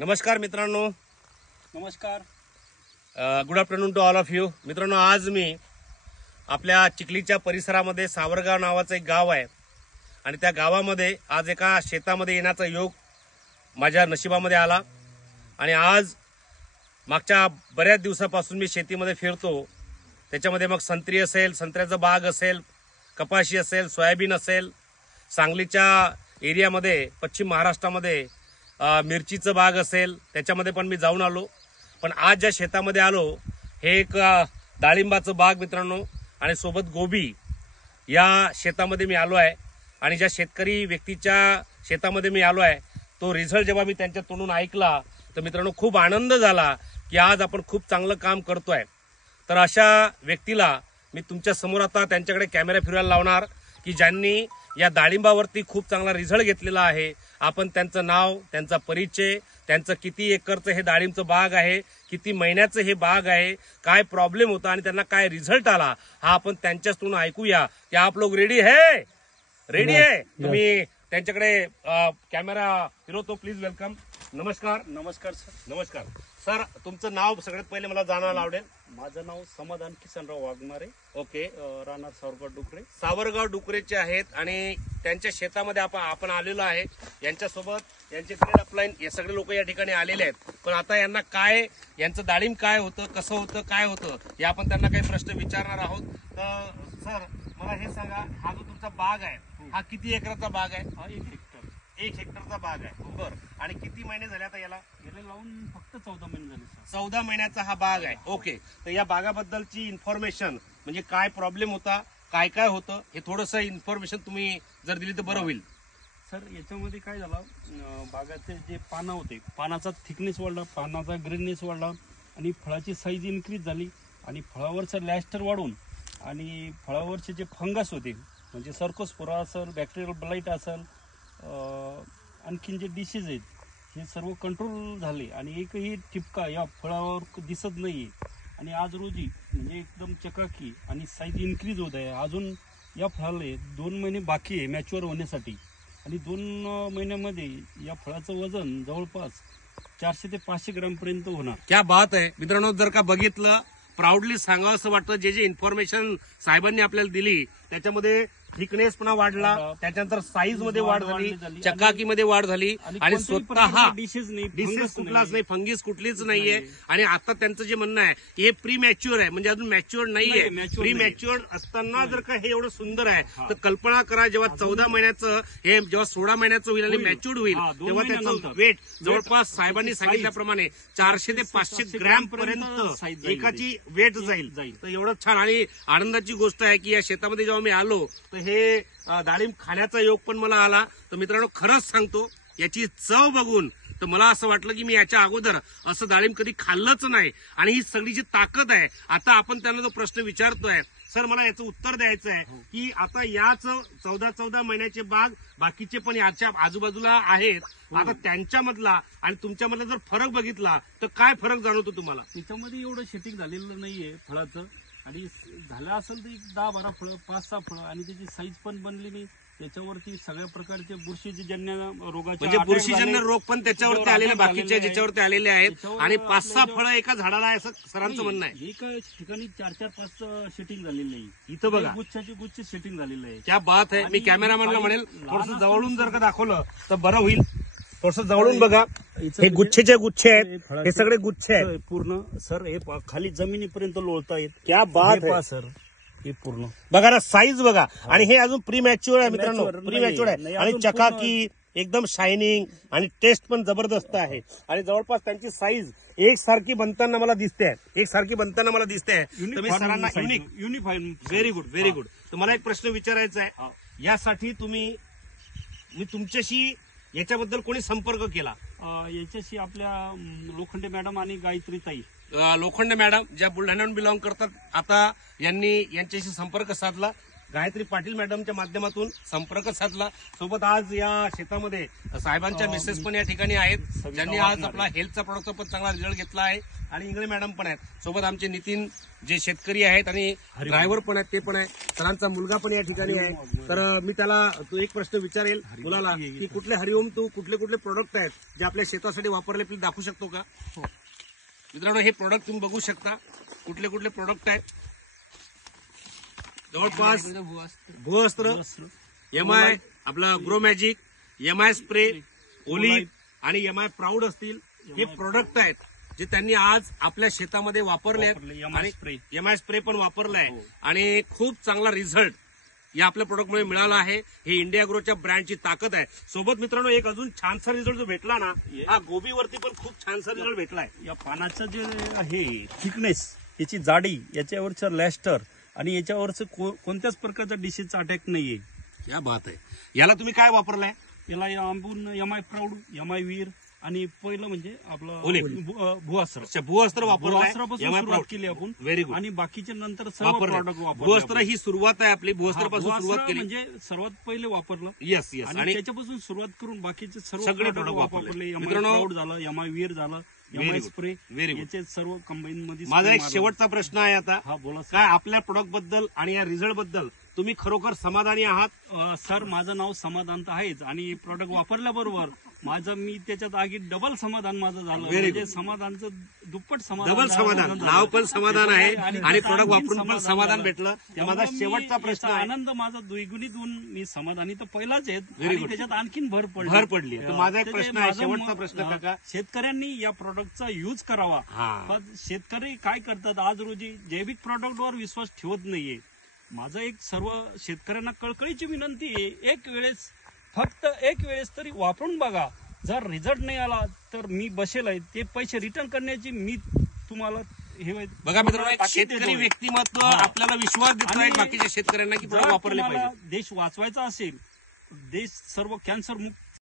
नमस्कार मित्रांनो. नमस्कार. Good afternoon to all of you. मित्रांनो, आज मी आपल्या चिखलीच्या परिसरामध्ये सावरगाव नावाचं एक गाव आहे आणि त्या गावामध्ये आज एका शेतामध्ये येण्याचा योग माझ्या नशिबामध्ये आला. आणि आज मागच्या बऱ्याच दिवसापासून मी शेतीमध्ये फिरतो. त्याच्यामध्ये मग संत्री असेल, संत्र्याचं बाग असेल, कपाशी असेल, सोयाबीन असेल, सांगलीच्या एरियामध्ये पश्चिम महाराष्ट्रामध्ये मिरचीचं बाग असेल, त्याच्यामध्ये पण मी जाऊन आलो. पण आज ज्या शेतामध्ये आलो हे एक डाळिंबाचं बाग मित्रांनो, आणि सोबत गोबी या शेतामध्ये मी आलो आहे. आणि ज्या शेतकरी व्यक्तीच्या शेतामध्ये मी आलो आहे तो रिझल्ट जेव्हा मी त्यांच्या तोंडून ऐकला तर मित्रांनो खूप आनंद झाला की आज आपण खूप चांगलं काम करतोय. तर अशा व्यक्तीला मी तुमच्या समोर आता त्यांच्याकडे कॅमेरा फिरवायला लावणार की ज्यांनी या डाळिंबावरती खूप चांगला रिझल्ट घेतलेला आहे. आपण त्यांचं नाव, त्यांचा परिचय, त्यांचं किती एकरचं हे डाळिंबचं बाग आहे, किती महिन्याचं हे बाग आहे, काय प्रॉब्लेम होता आणि त्यांना काय रिझल्ट आला, हा आपण त्यांच्याच तोंडून ऐकूया. की आप लोग रेडी है? रेडी आहे? तुम्ही त्यांच्याकडे कॅमेरा फिरवतो. Please welcome. नमस्कार. नमस्कार सर. नमस्कार सर. तुमचं नाव सगळ्यात पहिले मला जाणायला आवडेल. माझं नाव समाधान किसनराव वाघमारे. ओके. राहणार सावरगाव डुकरे. सावरगाव डुकरेचे आहेत आणि त्यांच्या शेतामध्ये आपण आलेलो आहे. यांच्यासोबत यांचे ग्रेड अपलाईन हे सगळे लोक या ठिकाणी आलेले आहेत. पण आता यांना काय, यांचं डाळिंब काय होतं, कसं होतं, काय होतं हे आपण त्यांना काही प्रश्न विचारणार आहोत. तर सर मला हे सांगा, हा जो तुमचा बाग आहे हा किती एकराचा बाग आहे? हा 1 हेक्टर. 1 हेक्टरचा बाग आहे. बरं. आणि किती महिने झाले आता याला? गेले लावून फक्त 14 महिने झाले सर. 14 महिन्याचा हा बाग आहे. ओके. तर या बागाबद्दलची इन्फॉर्मेशन म्हणजे काय प्रॉब्लेम होता, काय काय होतं, हे थोडंसं इन्फॉर्मेशन तुम्ही जर दिली तर बरं होईल. सर याच्यामध्ये काय झालं, बागाचे जे पानं होते, पानाचा थिकनेस वाढला, पानाचा ग्रीननेस वाढला आणि फळाची साईज इन्क्रीज झाली आणि फळावरचं लॅस्टर वाढून आणि फळावरचे जे फंगस होते म्हणजे सर्कोस्पोरा असेल, बॅक्टेरियल ब्लाइट असेल, आणखीन जे डिसीज आहेत हे सर्व कंट्रोल झाले आणि एकही ठिपका या फळावर दिसत नाही. आणि आज रोजी म्हणजे एकदम चकाकी आणि साईज इन्क्रीज होत आहे. अजून या फळाला 2 महिने बाकी आहे मॅच्युअर होण्यासाठी आणि 2 महिन्यामध्ये या फळाचं वजन जवळपास 400 ते 500 ग्रामपर्यंत होणार. क्या बात आहे मित्रांनो. जर का बघितलं, प्राऊडली सांगावं असं वाटतं, जे इन्फॉर्मेशन साहेबांनी आपल्याला दिली त्याच्यामध्ये थिकनेस पुन्हा वाढला, त्याच्यानंतर साईज मध्ये वाढ झाली, चकाकीमध्ये वाढ झाली आणि स्वतः डिसीज डिसीज कुठलाच नाही, फंगीस कुठलीच नाहीये. आणि आता त्यांचं जे म्हणणं आहे हे प्री मॅच्युअर आहे, म्हणजे अजून मॅच्युअर नाहीये. प्री मॅच्युअर असताना जर का हे एवढं सुंदर आहे तर कल्पना करा जेव्हा 14 महिन्याचं हे जेव्हा 16 महिन्याचं होईल आणि मॅच्युअर्ड होईल तेव्हा त्याचं वेट जवळपास साहेबांनी सांगितल्याप्रमाणे 400 ते 500 ग्रॅम पर्यंत एकाची वेट जाईल. तर एवढं छान आणि आनंदाची गोष्ट आहे की या शेतामध्ये जेव्हा मी आलो तर हे डाळिंब खाण्याचा योग पण मला आला. तर मित्रांनो खरंच सांगतो, याची चव बघून तर मला असं वाटलं की मी याच्या अगोदर असं डाळिंब कधी खाल्लंच नाही. आणि ही सगळी जी ताकद आहे, आता आपण त्यांना जो प्रश्न विचारतोय सर, मला याचं उत्तर द्यायचं आहे की आता याच 14 महिन्याचे बाग बाकीचे पण याच्या आजूबाजूला आहेत, आता त्यांच्यामधला आणि तुमच्यामधला जर फरक बघितला तर काय फरक जाणवतो तुम्हाला? त्याच्यामध्ये एवढं शेटिंग झालेलं नाहीये फळाचं आणि झालं असेल तर 10-12 फळं, 5-6 फळं आणि त्याची साईज पण बनली नाही. त्याच्यावरती सगळ्या प्रकारचे बुरशीजन्य रोगाचे म्हणजे बुरशीजन्य रोग पण त्याच्यावरती आलेले, बाकीच्या ज्याच्यावरती आलेले आहेत आणि 5-6 फळं एका झाडाला आहे असं सरांचं म्हणणं आहे. एका ठिकाणी 4-5 सेटिंग झालेली आहे. इथं बघा गुच्छ सेटिंग झालेलं आहे. क्या बात आहे. मी कॅमेरामॅनला म्हणेल थोडंसं जवळून जर का दाखवलं तर बरं होईल. थोडंसं जवळून बघा. हे गुच्छेचे गुच्छे आहेत, हे सगळे गुच्छे आहेत पूर्ण. सर हे खाली जमिनीपर्यंत लोळता येत. क्या बात आहे सर. हे पूर्ण बघा ना, साईज बघा. आणि हे अजून प्री मॅच्युअर आहे मित्रांनो, प्री मॅच्युअर आहे आणि चकाकी एकदम शायनिंग आणि टेस्ट पण जबरदस्त आहे. आणि जवळपास त्यांची साईज एकसारखी बनताना मला दिसते, एकसारखी बनताना मला दिसते. तुम्ही सरांना uniform. Very good, very good. तर मला एक प्रश्न विचारायचा आहे, यासाठी मी तुमच्याशी याच्याबद्दल कोणी संपर्क केला? याच्याशी आपल्या लोखंडे मॅडम आणि गायत्री ताई. लोखंडे मॅडम ज्या बुलढाण्याहून बिलॉंग करतात, आता यांनी यांच्याशी संपर्क साधला. गायत्री पाटील मॅडमच्या माध्यमातून संपर्क साधला. सोबत आज या शेतामध्ये साहेबांच्या मिसेस पण या ठिकाणी आहेत, ज्यांनी आज आपला हेल्थचा प्रोडक्टचा पण चांगला रिझल्ट घेतला आहे. आणि इंगळे मॅडम पण आहेत. सोबत आमचे नितीन जे शेतकरी आहेत आणि ड्रायव्हर पण आहेत, ते पण आहे. सरांचा मुलगा पण या ठिकाणी आहे. तर मी त्याला तो एक प्रश्न विचारेल मुलाला की कुठले हरिओम तू कुठले कुठले प्रोडक्ट आहेत जे आपल्या शेतासाठी वापरले आपल्याला दाखवू शकतो का? मित्रांनो, हे प्रोडक्ट तुम्ही बघू शकता कुठले कुठले प्रोडक्ट आहेत. जवळपास भूअस्त्र, एमआय आपला grow magic, MI spray, olive आणि एमआय प्राऊड असतील, हे प्रोडक्ट आहेत जे त्यांनी आज आपल्या शेतामध्ये वापरले आणि एमआय स्प्रे पण वापरलाय आणि खूप चांगला रिझल्ट या आपल्या प्रोडक्टमुळे मिळाला आहे. हे इंडिया ग्रोच्या ब्रँडची ताकद आहे. सोबत मित्रांनो, एक अजून छानसा रिझल्ट जो भेटला ना, हा गोबीवरती पण खूप छानसा रिझल्ट भेटलाय. या पानाचं जे आहे थिकनेस, याची जाडी, याच्यावरचं लॅस्टर आणि याच्यावरचं कोणत्याच प्रकारचा डिसीजचा अटॅक नाहीये. क्या बात आहे. याला तुम्ही काय वापरलाय? याला आंबून एमआय प्राऊड, एमआय वीर आणि पहिलं म्हणजे आपलं भूअस्त्र. भूअस्त्र वापरलाय, भूअस्त्रापासून सुरुवात केली आपण. Very good. आणि बाकीचे नंतर सर्व प्रॉडक्ट वापरले. भूअस्त्र ही सुरुवात आहे आपली, भूअस्त्रापासून सुरुवात केली म्हणजे सर्वात पहिले वापरलं. Yes yes. आणि त्याच्यापासून सुरुवात करून बाकीचे सर्व सगळे प्रॉडक्ट वापरले. एमआय मित्रांनो, प्राऊड झालं, एमआय वीर झालं, एमआय स्प्रे, याचे सर्व कंबाईन मध्ये. माझा एक शेवटचा प्रश्न आहे आता. हा बोला काय आपल्या प्रोडक्ट बद्दल आणि या रिझल्ट बद्दल तुम्ही खरोखर समाधानी आहात? सर, माझं नाव समाधान तर आहेच आणि प्रॉडक्ट वापरल्याबरोबर मी त्याच्यात आगी डबल समाधान माझं झालं. म्हणजे समाधानचं दुप्पट समाधान, डबल समाधान. नाव पण समाधान आहे आणि प्रोडक्ट वापरून पण समाधान भेटलं. माझा शेवटचा प्रश्न आहे. आनंद माझा द्विगुणित होऊन मी समाधानी तर पहिलाच आहेत आणि त्याच्यात आणखीन भर पडली. माझा एक प्रश्न आहे, शेवटचा प्रश्न काका. शेतकऱ्यांनी या प्रोडक्टचा यूज करावा. पण शेतकरी काय करतात, आज रोजी जैविक प्रोडक्टवर विश्वास ठेवत नाहीये. माझं एक सर्व शेतकऱ्यांना कळकळीची विनंती आहे, फक्त एक वेळेस तरी वापरून बघा. जर रिझल्ट नाही आला तर मी बसेल आहे, ते पैसे रिटर्न करण्याची मी तुम्हाला हे बघा मित्रांनो, एक शेतकरी व्यक्तिमत्व आपल्याला विश्वास देतोय बाकीच्या शेतकऱ्यांना की वापरले पाहिजे. देश वाचवायचा असेल, देश सर्व कॅन्सर मुक्त